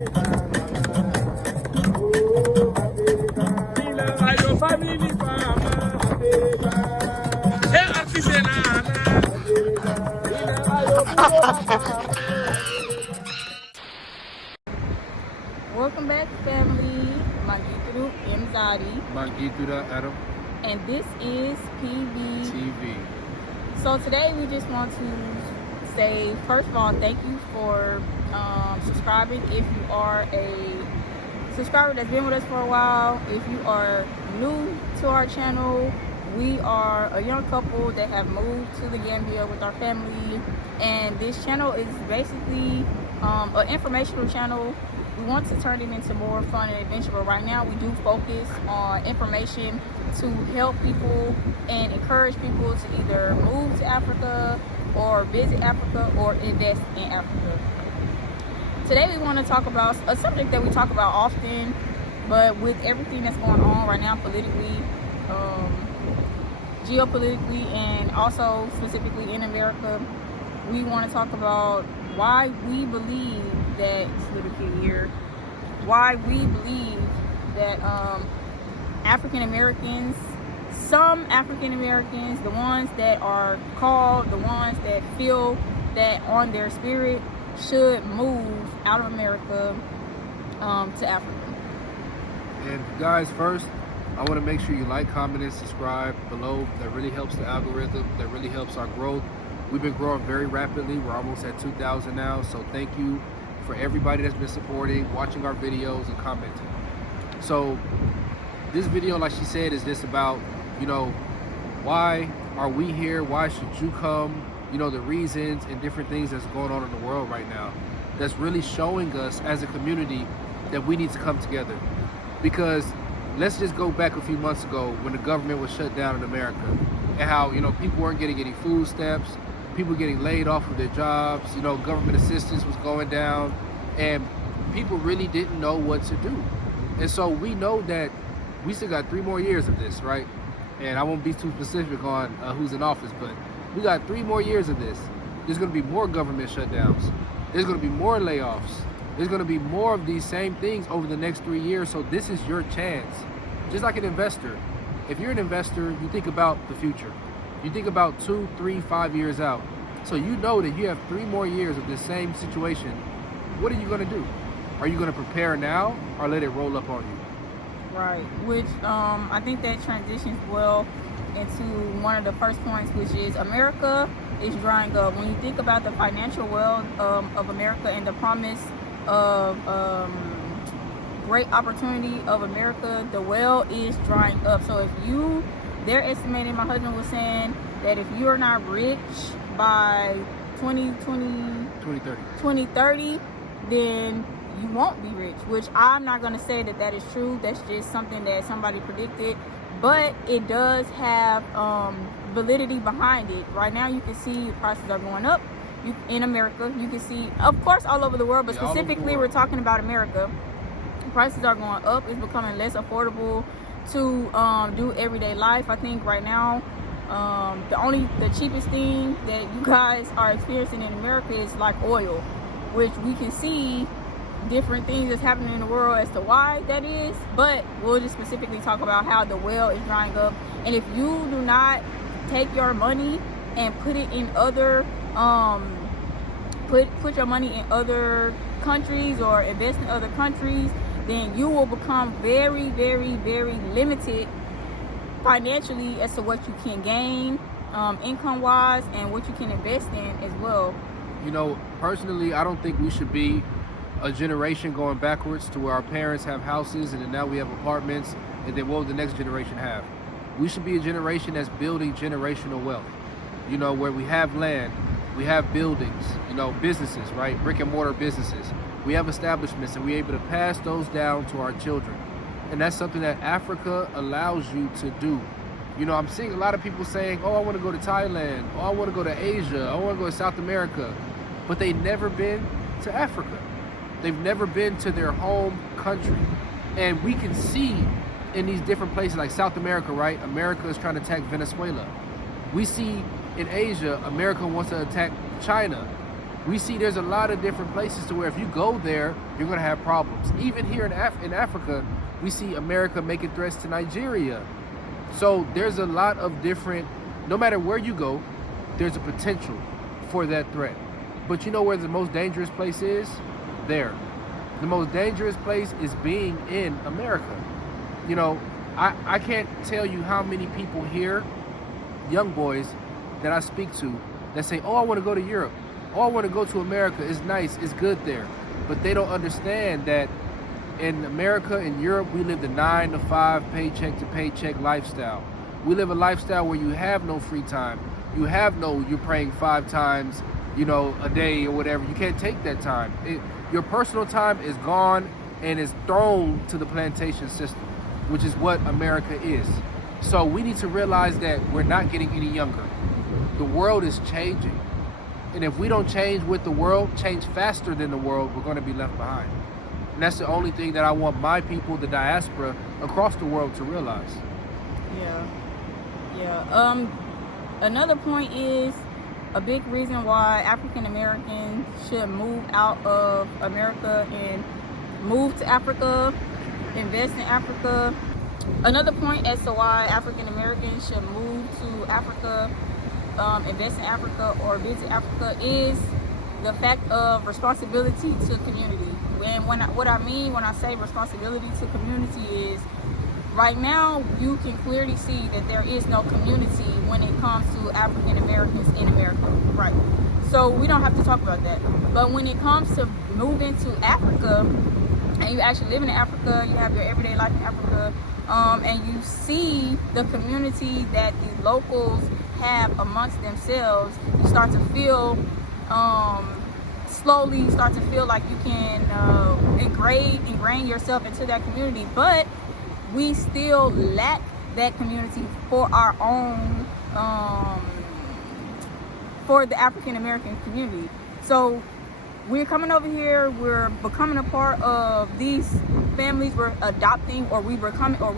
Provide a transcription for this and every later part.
Welcome back, family. Magituru Mzadi. Magituru Adam. And this is PB TV. So today we just want to say, first of all, thank you for subscribing. If you are a subscriber that's been with us for a while, if you are new to our channel, we are a young couple that have moved to the Gambia with our family, and this channel is basically an informational channel. We want to turn it into more fun and adventure, but right now we do focus on information to help people and encourage people to either move to Africa or visit Africa or invest in Africa. Today we want to talk about a subject that we talk about often, but with everything that's going on right now politically, geopolitically, and also specifically in America, we want to talk about why we believe that, little kid here, why we believe that African Americans, some African Americans, the ones that are called, the ones that feel that on their spirit, should move out of America to Africa. And guys, first, I want to make sure you like, comment, and subscribe below. That really helps the algorithm. That really helps our growth. We've been growing very rapidly. We're almost at 2,000 now. So thank you for everybody that's been supporting, watching our videos, and commenting. So this video, like she said, is just about, why are we here? Why should you come? The reasons and different things that's going on in the world right now. That's really showing us as a community that we need to come together. Because let's just go back a few months ago when the government was shut down in America, and how, people weren't getting any food stamps, people getting laid off of their jobs, government assistance was going down, and people really didn't know what to do. And so we know that we still got 3 more years of this, right? And I won't be too specific on who's in office, but we got 3 more years of this. There's going to be more government shutdowns. There's going to be more layoffs. There's going to be more of these same things over the next 3 years. So this is your chance. Just like an investor. If you're an investor, you think about the future. You think about 2, 3, 5 years out. So you know that you have 3 more years of this same situation. What are you going to do? Are you going to prepare now or let it roll up on you? Right, which I think that transitions well into one of the first points, which is America is drying up. When you think about the financial wealth of America and the promise of great opportunity of America, the well is drying up. So if they're estimating, my husband was saying that if you're not rich by 2030, then you won't be rich, which I'm not going to say that is true. That's just something that somebody predicted, but it does have validity behind it. Right now you can see prices are going up in America. You can see, of course, all over the world, but specifically we're talking about America. Prices are going up. It's becoming less affordable to do everyday life. I think right now the cheapest thing that you guys are experiencing in America is like oil, which we can see different things that's happening in the world as to why that is, but we'll just specifically talk about how the well is drying up. And if you do not take your money and put it in other put your money in other countries or invest in other countries, then you will become very, very, very limited financially as to what you can gain income wise and what you can invest in as well. Personally, I don't think we should be a generation going backwards to where our parents have houses and then now we have apartments, and then what will the next generation have? We should be a generation that's building generational wealth, where we have land, we have buildings, businesses, right? Brick and mortar businesses. We have establishments, and we're able to pass those down to our children. And that's something that Africa allows you to do. I'm seeing a lot of people saying, oh, I want to go to Thailand, oh, I want to go to Asia, I want to go to South America, but they've never been to Africa. They've never been to their home country. And we can see in these different places like South America, right? America is trying to attack Venezuela. We see in Asia, America wants to attack China. We see there's a lot of different places to where if you go there, you're going to have problems. Even here in Africa, we see America making threats to Nigeria. So there's a lot of different, no matter where you go, there's a potential for that threat. But you know where the most dangerous place is? There. The most dangerous place is being in America. You know, I can't tell you how many people here, young boys that I speak to, that say, oh, I want to go to Europe. Oh, I want to go to America. It's nice. It's good there. But they don't understand that in America and Europe, we live the 9 to 5 paycheck to paycheck lifestyle. We live a lifestyle where you have no free time. You're praying 5 times, a day or whatever. You can't take that time. Your personal time is gone and is thrown to the plantation system, which is what America is. So we need to realize that we're not getting any younger. The world is changing. And if we don't change with the world, change faster than the world, we're going to be left behind. And that's the only thing that I want my people, the diaspora, across the world to realize. Yeah. Another point is a big reason why African Americans should move out of America and move to Africa, invest in Africa. Another point as to why African Americans should move to Africa, invest in Africa or visit Africa is the fact of responsibility to community. And what I mean when I say responsibility to community is right now you can clearly see that there is no community when it comes to African Americans in America, right? So we don't have to talk about that. But when it comes to moving to Africa and you actually live in Africa, you have your everyday life in Africa, and you see the community that the locals have amongst themselves, you start to feel slowly start to feel like you can ingrain yourself into that community. But we still lack that community for our own, for the African American community. So we're coming over here, we're becoming a part of these families, we're adopting, or we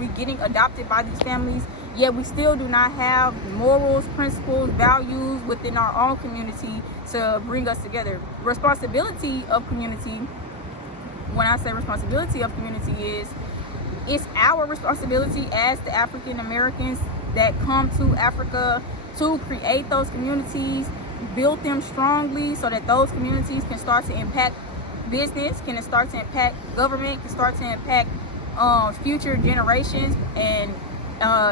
getting adopted by these families, yet we still do not have morals, principles, values within our own community to bring us together. Responsibility of community, when I say responsibility of community, is it's our responsibility as the African Americans that come to Africa to create those communities, build them strongly so that those communities can start to impact business, can start to impact government, can start to impact future generations. And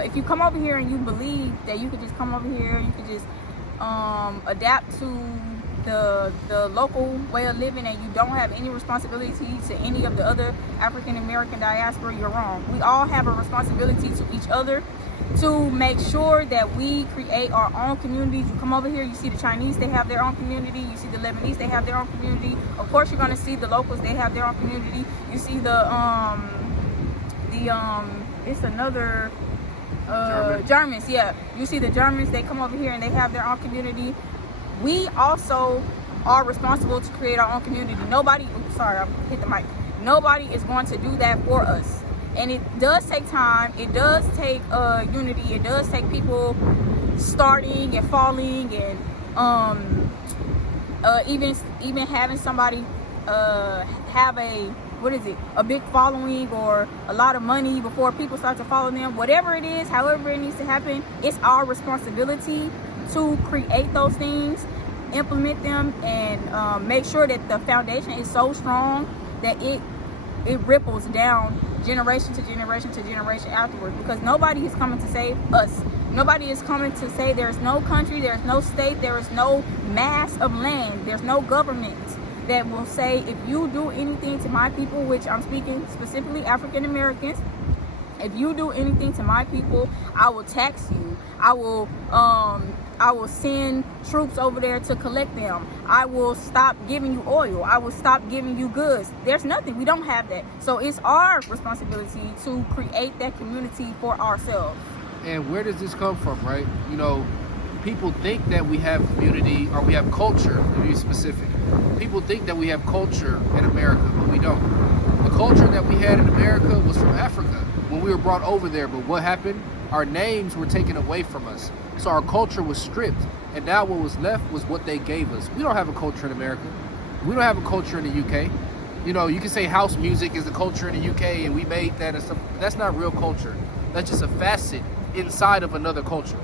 if you come over here and you believe that you could just come over here, you could just adapt to the local way of living and you don't have any responsibility to any of the other African American diaspora, you're wrong. We all have a responsibility to each other to make sure that we create our own communities. You come over here, you see the Chinese, they have their own community. You see the Lebanese, they have their own community. Of course, you're going to see the locals, they have their own community. You see it's another Germans, yeah. You see the Germans, they come over here and they have their own community. We also are responsible to create our own community. Nobody, sorry, I hit the mic. Nobody is going to do that for us. And it does take time. It does take unity. It does take people starting and falling and even having somebody have a big following or a lot of money before people start to follow them. Whatever it is, however it needs to happen, it's our responsibility to create those things, implement them, and make sure that the foundation is so strong that it ripples down generation to generation to generation afterwards, because nobody is coming to save us. Nobody is coming to say there's no country, there's no state, there is no mass of land, there's no government that will say, if you do anything to my people, which I'm speaking specifically African Americans, if you do anything to my people, I will tax you. I will send troops over there to collect them. I will stop giving you oil. I will stop giving you goods. There's nothing. We don't have that. So it's our responsibility to create that community for ourselves. And where does this come from, right? People think that we have community or we have culture, to be specific. People think that we have culture in America, but we don't. The culture that we had in America was from Africa when we were brought over there. But what happened? Our names were taken away from us. So our culture was stripped, and now what was left was what they gave us. We don't have a culture in America. We don't have a culture in the UK. You know, you can say house music is the culture in the UK and we made that and stuff. That's not real culture. That's just a facet inside of another culture.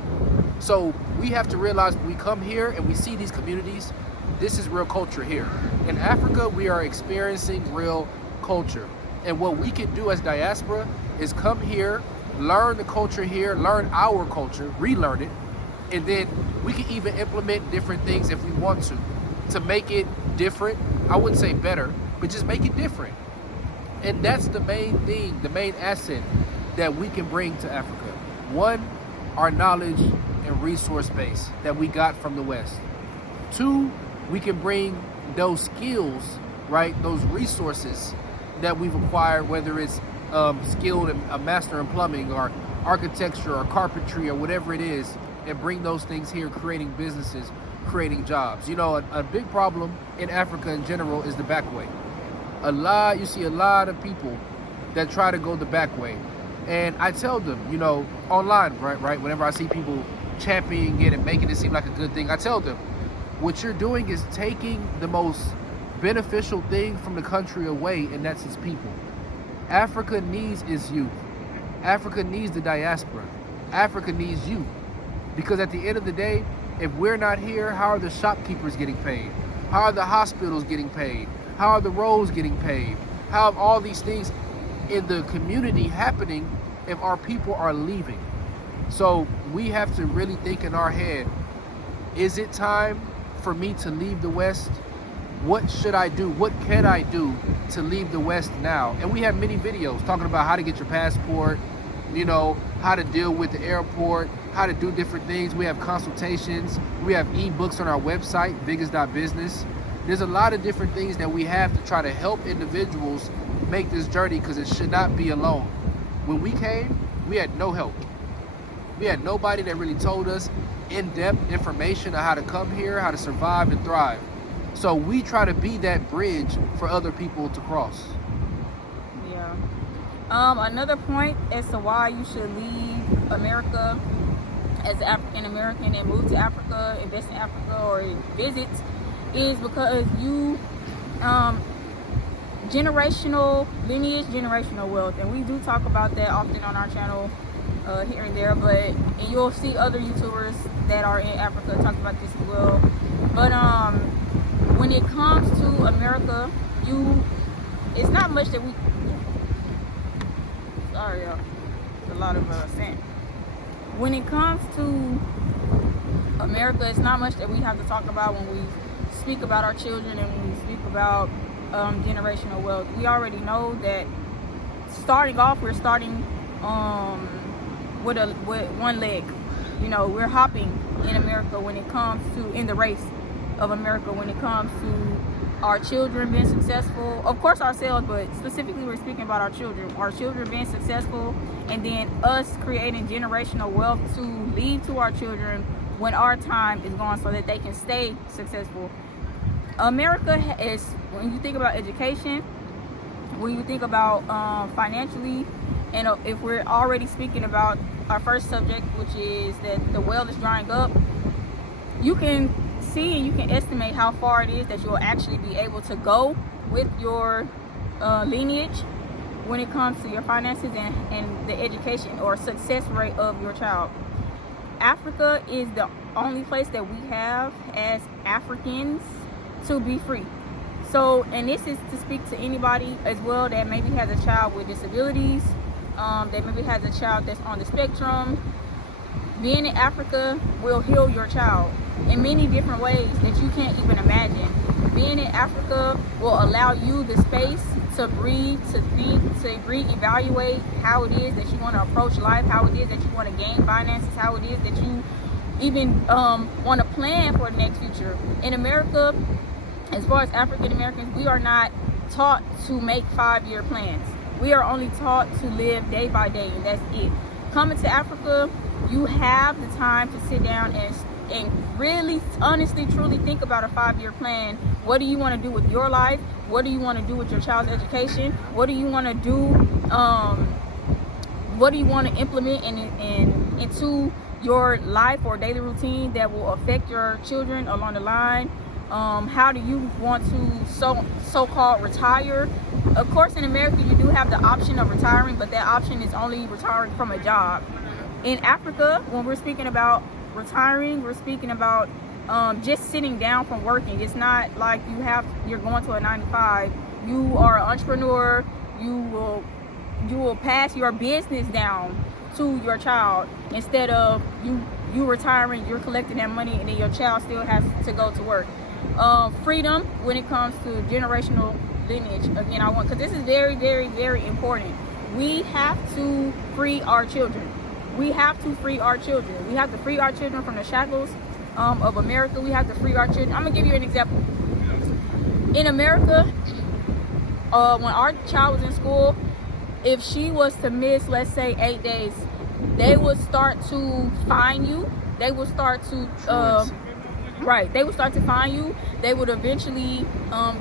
So we have to realize when we come here and we see these communities, this is real culture here. In Africa, we are experiencing real culture. And what we can do as diaspora is come here, learn the culture here, learn our culture, relearn it, and then we can even implement different things if we want to make it different. I wouldn't say better, but just make it different. And that's the main thing, the main asset that we can bring to Africa. One, our knowledge and resource base that we got from the West. Two, we can bring those skills, right, those resources that we've acquired, whether it's skilled in a master in plumbing or architecture or carpentry or whatever it is, and bring those things here, creating businesses, creating jobs. You know, a big problem in Africa in general is the back way. You see a lot of people that try to go the back way. And I tell them, you know, online, right, whenever I see people championing it and making it seem like a good thing, I tell them, what you're doing is taking the most beneficial thing from the country away, and that's its people. Africa needs its youth. Africa needs the diaspora. Africa needs you. Because at the end of the day, if we're not here, how are the shopkeepers getting paid? How are the hospitals getting paid? How are the roads getting paved? How are all these things in the community happening if our people are leaving? So we have to really think in our head, is it time for me to leave the West? What should I do? What can I do to leave the West now? And we have many videos talking about how to get your passport, you know, how to deal with the airport, how to do different things. We have consultations. We have ebooks on our website, Vegas.business. There's a lot of different things that we have to try to help individuals make this journey, because it should not be alone. When we came, we had no help. We had nobody that really told us in-depth information on how to come here, how to survive and thrive. So we try to be that bridge for other people to cross. Yeah. Another point as to why you should leave America as an African American and move to Africa, invest in Africa, or visit, is because you generational lineage, generational wealth, and we do talk about that often on our channel here and there, and you'll see other YouTubers that are in Africa talk about this as well. But when it comes to America, it's not much that we, sorry y'all, it's a lot of scent. When it comes to America, it's not much that we have to talk about when we speak about our children and when we speak about generational wealth. We already know that starting off, we're starting with one leg. You know, we're hopping in America when it comes to, in the race of America, when it comes to our children being successful, of course ourselves, but specifically we're speaking about our children being successful, and then us creating generational wealth to leave to our children when our time is gone, so that they can stay successful. America is, when you think about education, when you think about financially, and if we're already speaking about our first subject, which is that the well is drying up, you can see and you can estimate how far it is that you'll actually be able to go with your lineage when it comes to your finances and the education or success rate of your child. Africa is the only place that we have as Africans to be free. So, and this is to speak to anybody as well that maybe has a child with disabilities, that maybe has a child that's on the spectrum. Being in Africa will heal your child in many different ways that you can't even imagine. Being in Africa will allow you the space to breathe, to think, to reevaluate how it is that you want to approach life, how it is that you want to gain finances, how it is that you even want to plan for the next future. In America, as far as African Americans, we are not taught to make 5-year plans. We are only taught to live day by day, and that's it. Coming to Africa, you have the time to sit down and really, honestly, truly think about a 5-year plan. What do you want to do with your life? What do you want to do with your child's education? What do you want to do? What do you want to implement into your life or daily routine that will affect your children along the line. How do you want to so-called retire? Of course, in America, you do have the option of retiring, but that option is only retiring from a job. In Africa, when we're speaking about retiring, we're speaking about just sitting down from working. It's not like you're going to a 9 to 5. You are an entrepreneur. You will pass your business down to your child instead of you retiring, you're collecting that money, and then your child still has to go to work. Freedom when it comes to generational lineage. Again, because this is very, very, very important. We have to free our children. We have to free our children. We have to free our children from the shackles of America. We have to free our children. I'm gonna give you an example. In America, when our child was in school, if she was to miss, let's say, 8 days, they would start to fine you. They would start to they would start to fine you. They would eventually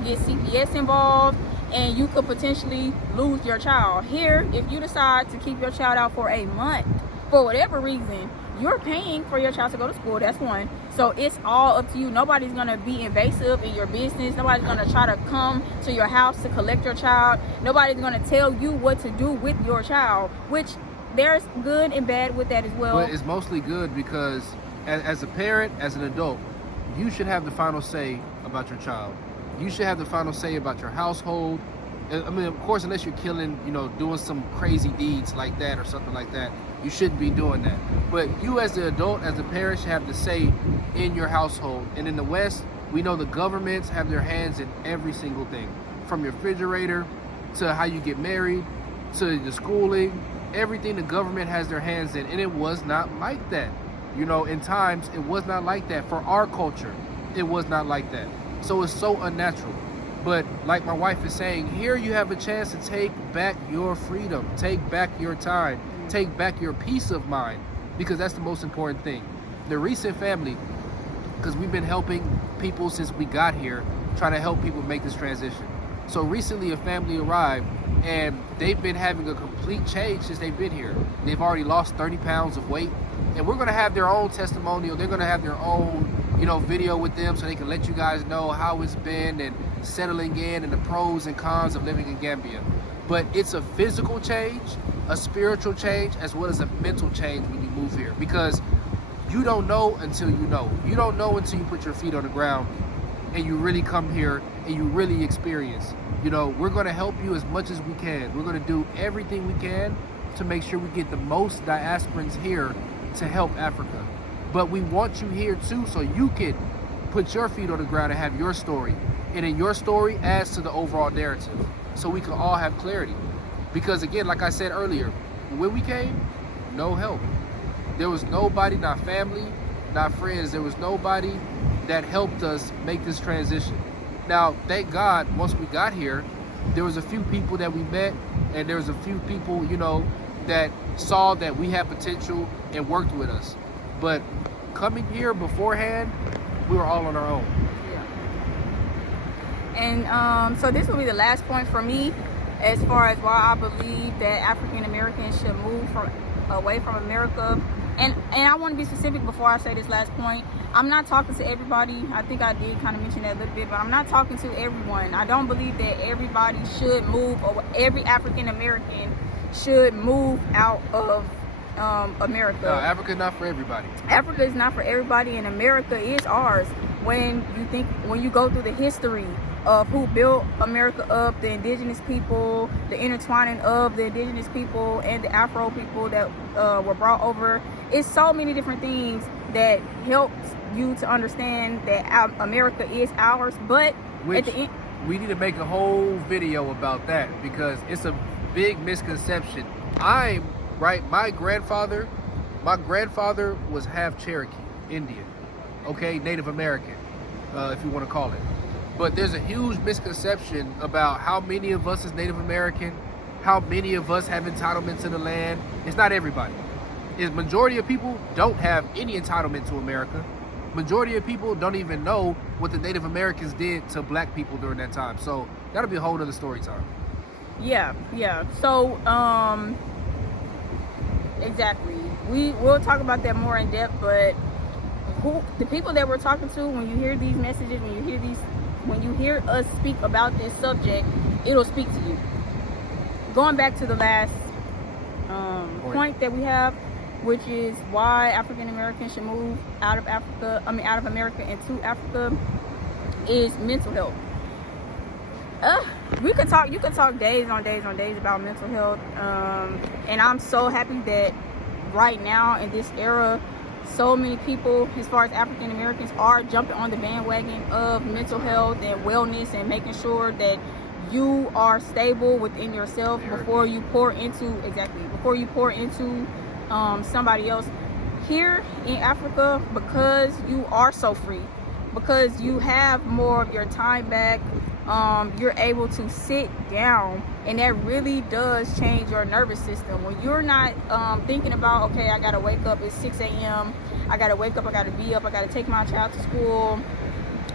get CPS involved, and you could potentially lose your child. Here, if you decide to keep your child out for a month for whatever reason, you're paying for your child to go to school. That's one. So it's all up to you. Nobody's gonna be invasive in your business. Nobody's gonna try to come to your house to collect your child. Nobody's gonna tell you what to do with your child, which there's good and bad with that as well. But it's mostly good because as a parent, as an adult, you should have the final say about your child. You should have the final say about your household. I mean, of course, unless you're killing, doing some crazy deeds like that or something like that, you shouldn't be doing that. But you as the adult, as a parent, should have the say in your household. And in the West, we know the governments have their hands in every single thing, from your refrigerator to how you get married to the schooling. Everything the government has their hands in, and it was not like that. In times, it was not like that. For our culture, it was not like that. So it's so unnatural. But like my wife is saying, here you have a chance to take back your freedom, take back your time, take back your peace of mind, because that's the most important thing. The recent family, because we've been helping people since we got here, trying to help people make this transition. So recently a family arrived, and they've been having a complete change since they've been here. They've already lost 30 pounds of weight, and we're gonna have their own testimonial. They're gonna have their own, video with them, so they can let you guys know how it's been and settling in and the pros and cons of living in Gambia. But it's a physical change, a spiritual change, as well as a mental change when you move here, because you don't know until you know. You don't know until you put your feet on the ground and you really come here and you really experience. We're going to help you as much as we can. We're going to do everything we can to make sure we get the most diasporans here to help Africa. But we want you here too, so you can put your feet on the ground and have your story. And in your story adds to the overall narrative, so we can all have clarity. Because again, like I said earlier, when we came, no help. There was nobody, not family, not friends. There was nobody that helped us make this transition. Now, thank God, once we got here, there was a few people that we met, and there was a few people, that saw that we had potential and worked with us. But coming here beforehand, we were all on our own. Yeah. And so this will be the last point for me as far as why I believe that African Americans should move away from America. And I want to be specific before I say this last point. I'm not talking to everybody. I think I did kind of mention that a little bit, but I'm not talking to everyone. I don't believe that everybody should move, or every African American should move out of America. No, Africa is not for everybody. Africa is not for everybody, and America is ours. When you go through the history of who built America up, the indigenous people, the intertwining of the indigenous people and the Afro people that were brought over, it's so many different things that helps you to understand that America is ours. But at the end, we need to make a whole video about that, because it's a big misconception. My grandfather was half Cherokee, Indian, okay, Native American, if you want to call it. But there's a huge misconception about how many of us is Native American, how many of us have entitlement to the land. It's not everybody. The majority of people don't have any entitlement to America. Majority of people don't even know what the Native Americans did to black people during that time. So that'll be a whole other story time. Yeah. So Exactly. We'll talk about that more in depth, but the people that we're talking to, when you hear these messages, when you hear us speak about this subject, it'll speak to you. Going back to the last point that we have, which is why African Americans should move out of America into Africa, is mental health. You can talk days on days about mental health, and I'm so happy that right now in this era, so many people, as far as African Americans, are jumping on the bandwagon of mental health and wellness and making sure that you are stable within yourself before you pour into somebody else. Here in Africa, because you are so free, because you have more of your time back, you're able to sit down, and that really does change your nervous system. When you're not thinking about, okay, I gotta wake up at 6 a.m. I gotta wake up, I gotta be up, I gotta take my child to school,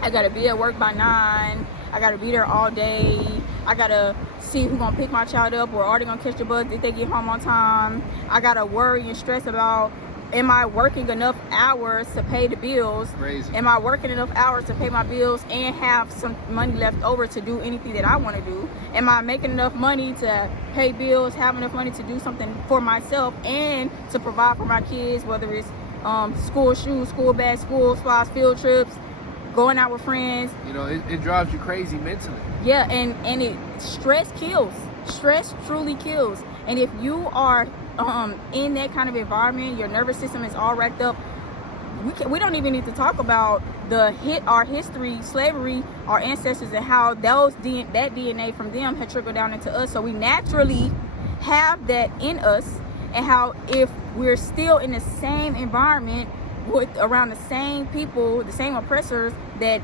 I gotta be at work by 9, I gotta be there all day, I gotta see who's gonna pick my child up, or are they gonna catch the bus if they get home on time, I gotta worry and stress about, am I working enough hours to pay the bills? Crazy. Am I working enough hours to pay my bills and have some money left over to do anything that I want to do? Am I making enough money to pay bills, have enough money to do something for myself and to provide for my kids, whether it's school shoes, school bags, school supplies, field trips, going out with friends? You know, it drives you crazy mentally. Yeah, and stress kills. Stress truly kills. And if you are in that kind of environment, your nervous system is all racked up. We don't even need to talk about our history, slavery, our ancestors, and how that DNA from them had trickled down into us. So we naturally have that in us, and how if we're still in the same environment with around the same people, the same oppressors that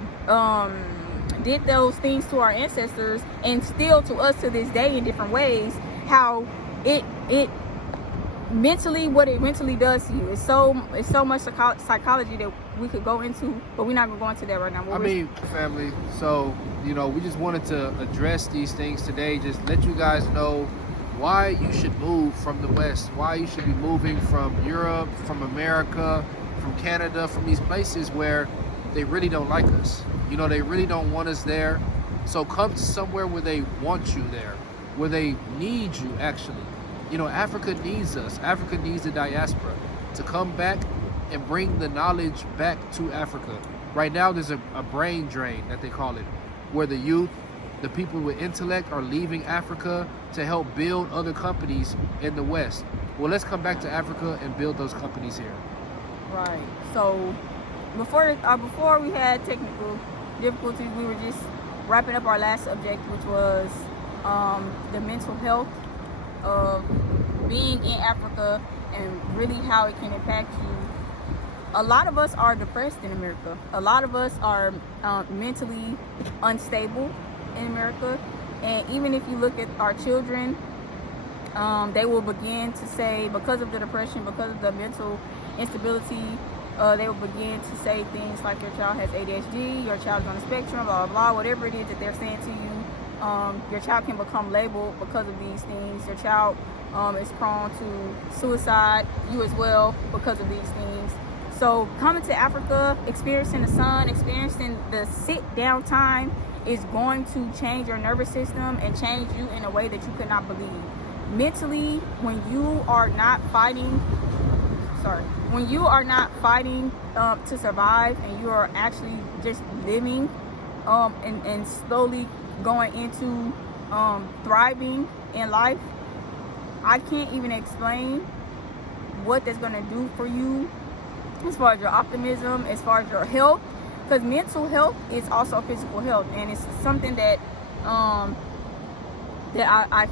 did those things to our ancestors, and still to us to this day in different ways, how it mentally, what it mentally does to you. It's so much psychology that we could go into, but we're not gonna go into that right now. Family, so you know, we just wanted to address these things today, just let you guys know why you should move from the West, why you should be moving from Europe, from America, from Canada, from these places where they really don't like us. You know, they really don't want us there. So come to somewhere where they want you there, where they need you, actually. You know, Africa needs us. Africa needs the diaspora to come back and bring the knowledge back to Africa. Right now, there's a brain drain, that they call it, where the youth, the people with intellect, are leaving Africa to help build other companies in the West. Well, let's come back to Africa and build those companies here. Right. So before we had technical difficulties, we were just wrapping up our last subject, which was the mental health of being in Africa and really how it can impact you. A lot of us are depressed in America. A lot of us are mentally unstable in America. And even if you look at our children, they will begin to say, because of the depression, because of the mental instability, they will begin to say things like your child has ADHD, your child is on the spectrum, blah, blah, blah, whatever it is that they're saying to you. Your child can become labeled because of these things. Your child is prone to suicide, you as well, because of these things. So coming to Africa, experiencing the sun, experiencing the sit down time is going to change your nervous system and change you in a way that you could not believe. Mentally, when you are not fighting to survive, and you are actually just living and slowly going into thriving in life, I can't even explain what that's going to do for you as far as your optimism, as far as your health, because mental health is also physical health, and it's something that I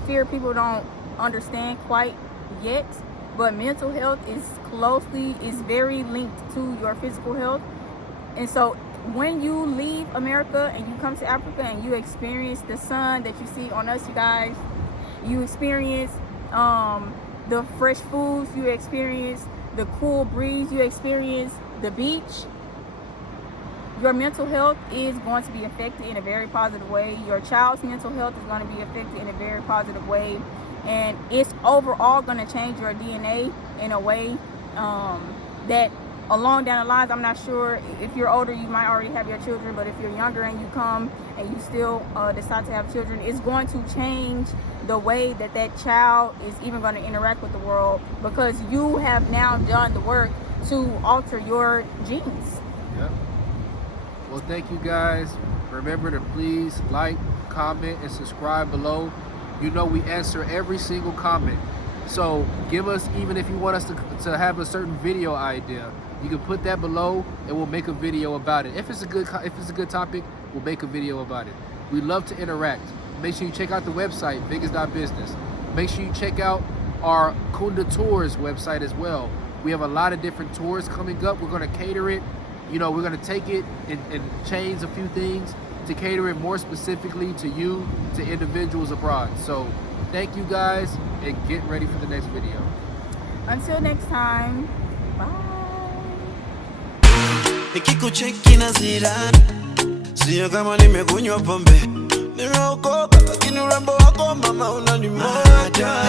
fear people don't understand quite yet. But mental health is very linked to your physical health. And so when you leave America and you come to Africa and you experience the sun that you see on us, you guys, you experience the fresh foods, you experience the cool breeze, you experience the beach, your mental health is going to be affected in a very positive way. Your child's mental health is going to be affected in a very positive way. And it's overall going to change your DNA in a way that along down the lines, I'm not sure if you're older, you might already have your children, but if you're younger and you come and you still decide to have children, it's going to change the way that that child is even going to interact with the world, because you have now done the work to alter your genes. Yep. Well, thank you guys. Remember to please like, comment, and subscribe below. You know we answer every single comment. So give us, even if you want us to have a certain video idea, you can put that below and we'll make a video about it. If it's a good topic, we'll make a video about it. We love to interact. Make sure you check out the website, Biggest.Business. Make sure you check out our Kunda Tours website as well. We have a lot of different tours coming up. We're going to cater it. You know, we're going to take it and change a few things to cater it more specifically to you, to individuals abroad. So thank you guys, and get ready for the next video. Until next time, bye. Nikikucheki na zirani, sio kama nimekunywa pombe, nimeokoka lakini urembo wako mama unanimwaga.